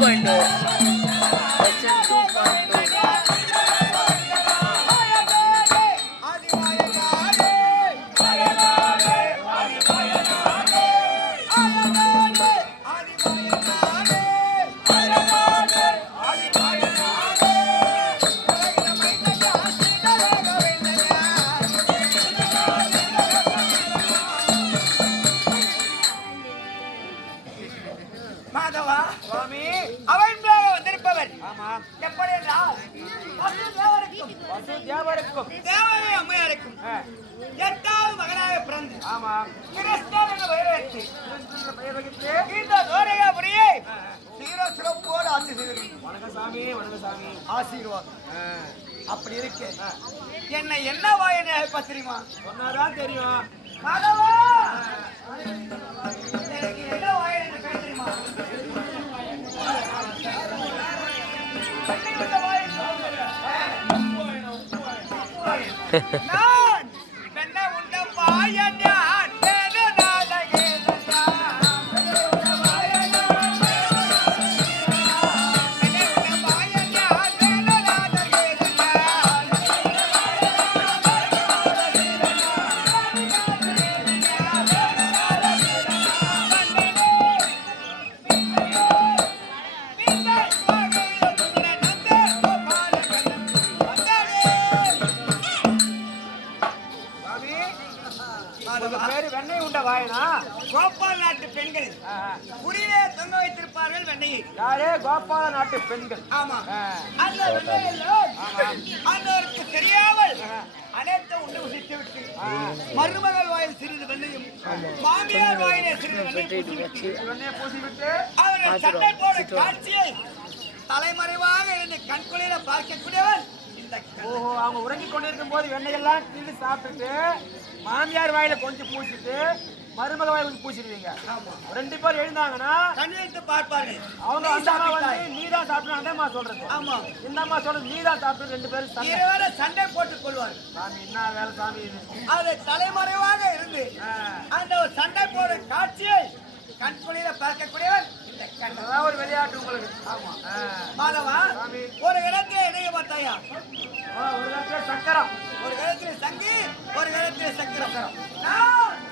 Point version two point two மாதவா? சுவாமி. அவன் மேல வந்திருப்பவர் ஆமா. எப்படி என்றால் தேவருக்கும். தேவதை அம்மையாருக்கும். எட்டாவது மகனாக பிறந்து. ஆமா. கிறிஸ்தவன் என்ற பெயரை வைத்து. பெயர் இந்த தோரையாபுரியை சீர சிறப்போடு ஆட்சி செய்திருக்கும் வணக்கம் சாமி வணக்கம் சாமி ஆசீர்வாதம். அப்படி இருக்கு. என்னை என்ன வாய் என்ன பத்திரிமா சொன்னாதான் தெரியும். மாதவா! நான் என்ன உண்ட வாயன் பேரு வெண்ணெய் உண்ட வாயனா? கோபால் நாட்டு பெண்கள். ஆ, குறியிலே தொங்க வைத்திருப்பார்கள் வெண்ணையை. யாரே? கோபால நாட்டு பெண்கள். ஆமா. அந்த வெண்ணையெல்லாம் அன்னோருக்கு தெரியாமல் அனைத்து உண்டு உசித்து விட்டு மருமகள் வாயில் சிறிது வெண்ணையும் மாமியார் வாயிலே சிறிது வெண்ணையும் பூசி விட்டு வெண்ணெயை பூசி விட்டு அவர்கள் சண்டை போட காட்சியை தலைமறைவாக இருந்து கண்குளிர பார்க்கக்கூடியவன். ஓஹோ அவங்க உறங்கி கொண்டிருக்கும் போது வெண்ணெயெல்லாம் கிள்ளி சாப்பிட்டுட்டு மாமியார் வாயில கொஞ்சம் பூசிட்டு மருமக வாயில கொஞ்சம் பூசிடுவீங்க. ரெண்டு பேர் எழுந்தாங்கன்னா கண் வைத்து பார்ப்பார்கள் அவங்க நீ அந்த அம்மா வந்து சாப்பிட்டாய். நீ தான் சாப்பிட்டு அந்த அம்மா சொல்றது. ஆமா. இந்த அம்மா சொல்றது நீ தான் சாப்பிட்டு ரெண்டு பேரும் சண்டை. சண்டை போட்டுக் கொள்வார்கள் சாமி என்ன வேலை சாமி அது தலைமறைவாக இருந்து அந்த ஒரு சண்டை போட காட்சியை கண்குளிர பார்க்கக்கூடியவன் ஒரு விளையாட்டு உங்களுக்கு. ஆமா. மாதவா. ஒரு இடத்துல இணைய பார்த்தாயா ஒரு நேரத்துல சக்கரம். ஒரு இடத்துல சங்கி ஒரு இடத்துல சக்கரம். நான்